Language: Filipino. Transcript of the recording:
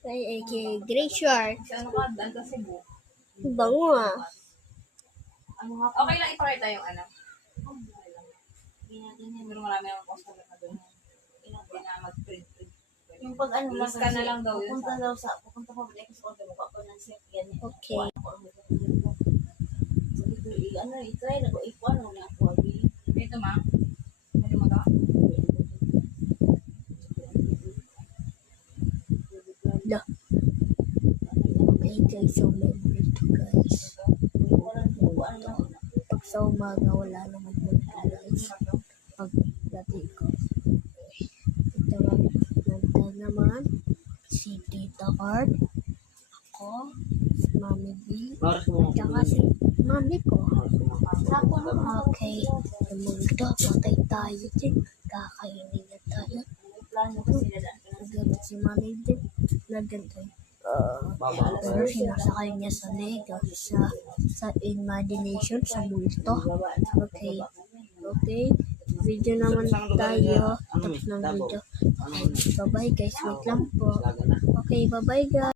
Ay, Grey Shark. Ano ka, daan sa Cebu. Bango ah. Okay lang ipakita yung ano. Pero marami akong customer na doon. Hindi na mag-print. Yung pag ano lang, I-scan na lang daw yun. pupunta pa ba sa order mo, ako ng set yan. Okay. Ano, i-try na ko, ikuan mo na ako. Ito ma. Ano mo to? Lah. Okay guys, so memory to guys. Pag sa umaga, wala naman mo guys. Pag dati ko. Ito naman. Si Tita Card. Ako. Si Mami B. At saka si Mami ko. Okay. Yung multo, patay tayo din. Kakainin na tayo. Nagamit si Mami din. Nagantay. Pero sinasakay niya sa lega, sa imagination, sa multo. Okay. Okay. Video naman tayo. Tapos ng video. Okay. Bye-bye guys. Wait lang po. Okay. Bye-bye guys.